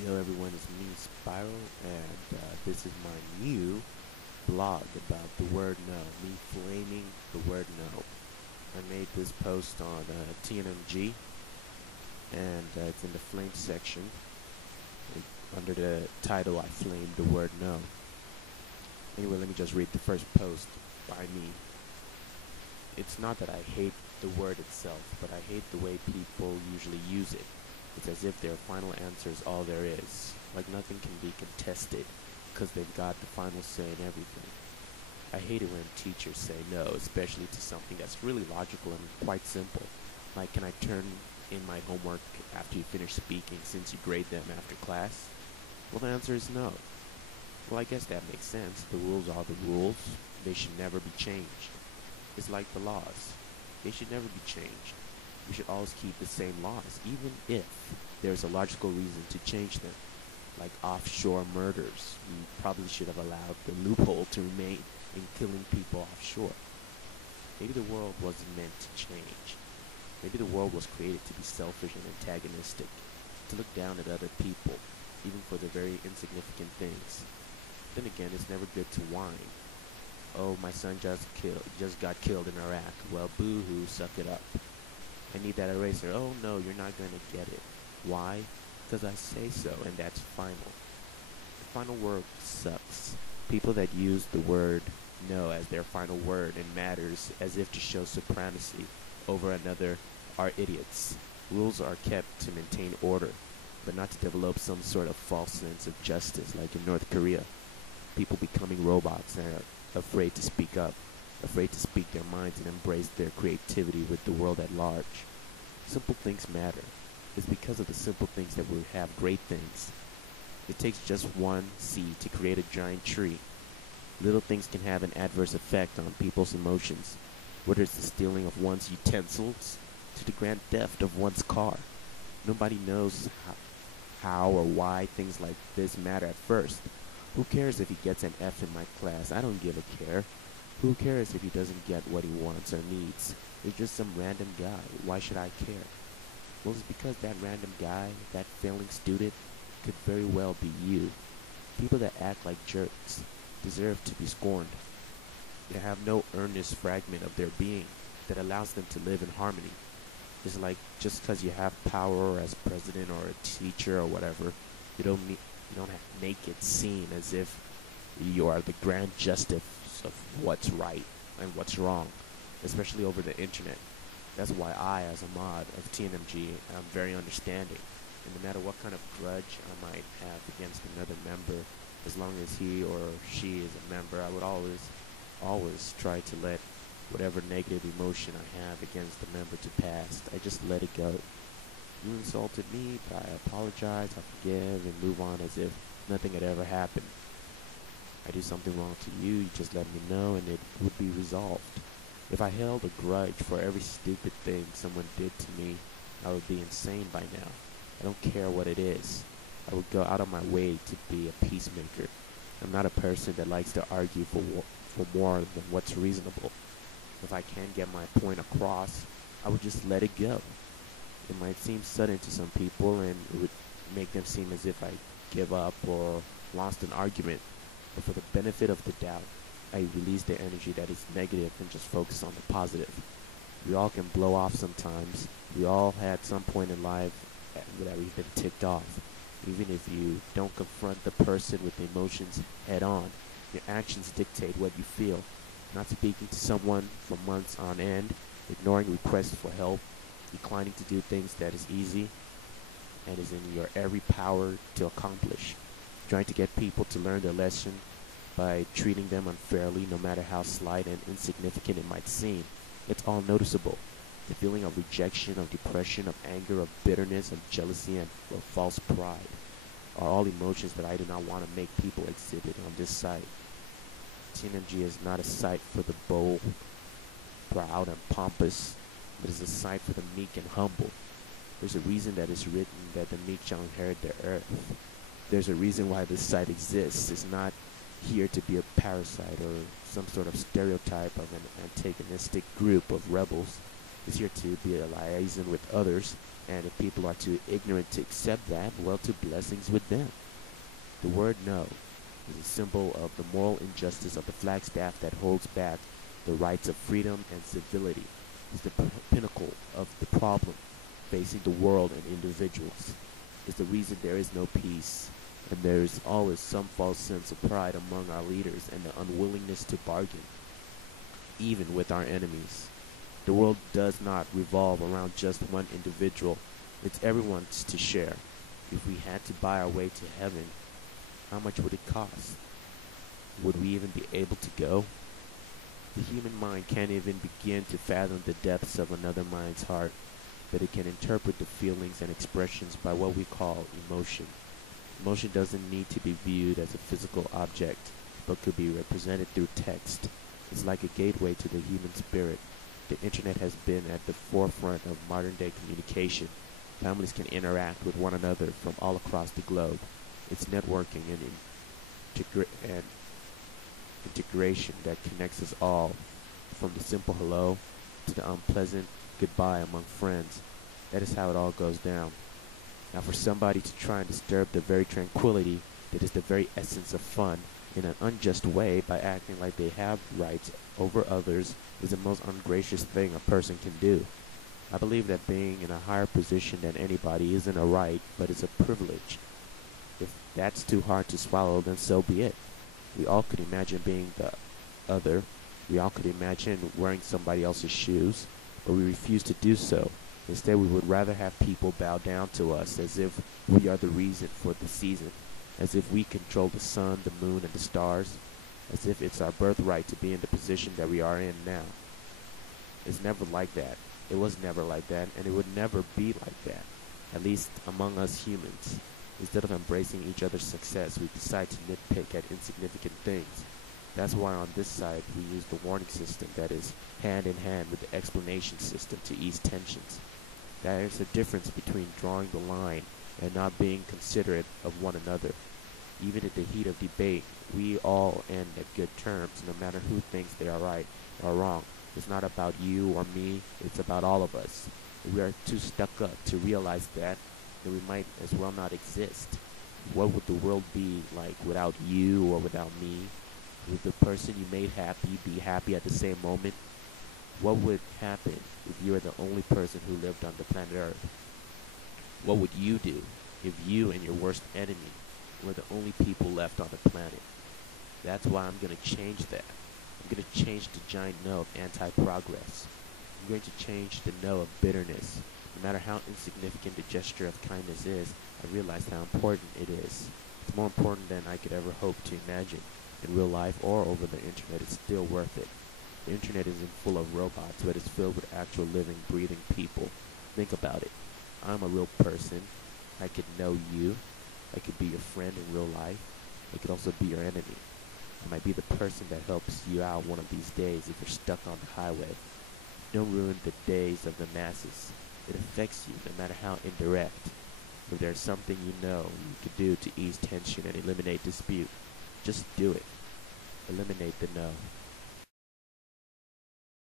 Yo everyone, it's me, Spiral, and this is my new blog about the word no, me flaming the word no. I made this post on TNMG, and it's in the flame section. Under the title, I flamed the word no. Anyway, let me just read the first post by me. It's not that I hate the word itself, but I hate the way people usually use it. It's as if their final answer is all there is, like nothing can be contested, because they've got the final say in everything. I hate it when teachers say no, especially to something that's really logical and quite simple. Like, can I turn in my homework after you finish speaking since you grade them after class? Well, the answer is no. Well, I guess that makes sense. The rules are the rules. They should never be changed. It's like the laws. They should never be changed. We should always keep the same laws, even if there's a logical reason to change them. Like offshore murders. We probably should have allowed the loophole to remain in killing people offshore. Maybe the world wasn't meant to change. Maybe the world was created to be selfish and antagonistic, to look down at other people, even for the very insignificant things. Then again, it's never good to whine. Oh, my son just got killed in Iraq. Well, boo-hoo, suck it up. I need that eraser. Oh no, you're not going to get it. Why? Because I say so, and that's final. The final word sucks. People that use the word no as their final word and matters as if to show supremacy over another are idiots. Rules are kept to maintain order, but not to develop some sort of false sense of justice like in North Korea. People becoming robots and are afraid to speak up, afraid to speak their minds and embrace their creativity with the world at large. Simple things matter. It's because of the simple things that we have great things. It takes just one seed to create a giant tree. Little things can have an adverse effect on people's emotions, whether it's the stealing of one's utensils to the grand theft of one's car. Nobody knows how or why things like this matter at first. Who cares if he gets an F in my class? I don't give a care. Who cares if he doesn't get what he wants or needs? He's just some random guy. Why should I care? Well, it's because that random guy, that failing student, could very well be you. People that act like jerks deserve to be scorned. They have no earnest fragment of their being that allows them to live in harmony. It's like just because you have power as president or a teacher or whatever, you don't have to make it seem as if you are the grand justice of what's right and what's wrong, especially over the internet. That's why I, as a mod of TNMG, am very understanding. And no matter what kind of grudge I might have against another member, as long as he or she is a member, I would always try to let whatever negative emotion I have against the member to pass. I just let it go. You insulted me, but I apologize, I forgive, and move on as if nothing had ever happened. I do something wrong to you, you just let me know, and it would be resolved. If I held a grudge for every stupid thing someone did to me, I would be insane by now. I don't care what it is. I would go out of my way to be a peacemaker. I'm not a person that likes to argue for more than what's reasonable. If I can't get my point across, I would just let it go. It might seem sudden to some people, and it would make them seem as if I give up or lost an argument. But for the benefit of the doubt, I release the energy that is negative and just focus on the positive. We all can blow off sometimes. We all had some point in life that we've been ticked off. Even if you don't confront the person with the emotions head on, your actions dictate what you feel. Not speaking to someone for months on end, ignoring requests for help, declining to do things that is easy and is in your every power to accomplish. Trying to get people to learn their lesson by treating them unfairly, no matter how slight and insignificant it might seem. It's all noticeable. The feeling of rejection, of depression, of anger, of bitterness, of jealousy, and of false pride are all emotions that I do not want to make people exhibit on this site. TNMG is not a site for the bold, proud, and pompous, but is a site for the meek and humble. There's a reason that it's written that the meek shall inherit the earth. There's a reason why this site exists. It's not here to be a parasite or some sort of stereotype of an antagonistic group of rebels. It's here to be a liaison with others And if people are too ignorant to accept that, well, to blessings with them. The word no is a symbol of the moral injustice of the flagstaff that holds back the rights of freedom and civility. It's the pinnacle of the problem facing the world and individuals. It's the reason there is no peace, and there is always some false sense of pride among our leaders and the unwillingness to bargain, even with our enemies. The world does not revolve around just one individual. It's everyone's to share. If we had to buy our way to heaven, how much would it cost? Would we even be able to go? The human mind can't even begin to fathom the depths of another mind's heart, but it can interpret the feelings and expressions by what we call emotion. Emotion doesn't need to be viewed as a physical object, but could be represented through text. It's like a gateway to the human spirit. The internet has been at the forefront of modern-day communication. Families can interact with one another from all across the globe. It's networking and integration that connects us all, from the simple hello to the unpleasant goodbye among friends. That is how it all goes down. Now, for somebody to try and disturb the very tranquility that is the very essence of fun in an unjust way by acting like they have rights over others is the most ungracious thing a person can do. I believe that being in a higher position than anybody isn't a right, but it's a privilege. If that's too hard to swallow, then so be it. We all could imagine being the other. We all could imagine wearing somebody else's shoes, but we refuse to do so. Instead, we would rather have people bow down to us as if we are the reason for the season, as if we control the sun, the moon, and the stars, as if it's our birthright to be in the position that we are in now. It's never like that. It was never like that, and it would never be like that, at least among us humans. Instead of embracing each other's success, we decide to nitpick at insignificant things. That's why on this side, we use the warning system that is hand in hand with the explanation system to ease tensions. There is a difference between drawing the line and not being considerate of one another. Even in the heat of debate, we all end at good terms, no matter who thinks they are right or wrong. It's not about you or me, it's about all of us. If we are too stuck up to realize that, then we might as well not exist. What would the world be like without you or without me? Would the person you made happy be happy at the same moment? What would happen if you were the only person who lived on the planet Earth? What would you do if you and your worst enemy were the only people left on the planet? That's why I'm going to change that. I'm going to change the giant no of anti-progress. I'm going to change the no of bitterness. No matter how insignificant the gesture of kindness is, I realize how important it is. It's more important than I could ever hope to imagine. In real life or over the internet, it's still worth it. The internet isn't full of robots, but it's filled with actual living, breathing people. Think about it. I'm a real person. I could know you. I could be your friend in real life. I could also be your enemy. I might be the person that helps you out one of these days if you're stuck on the highway. Don't ruin the days of the masses. It affects you no matter how indirect. If there's something you know you could do to ease tension and eliminate dispute, just do it. Eliminate the no.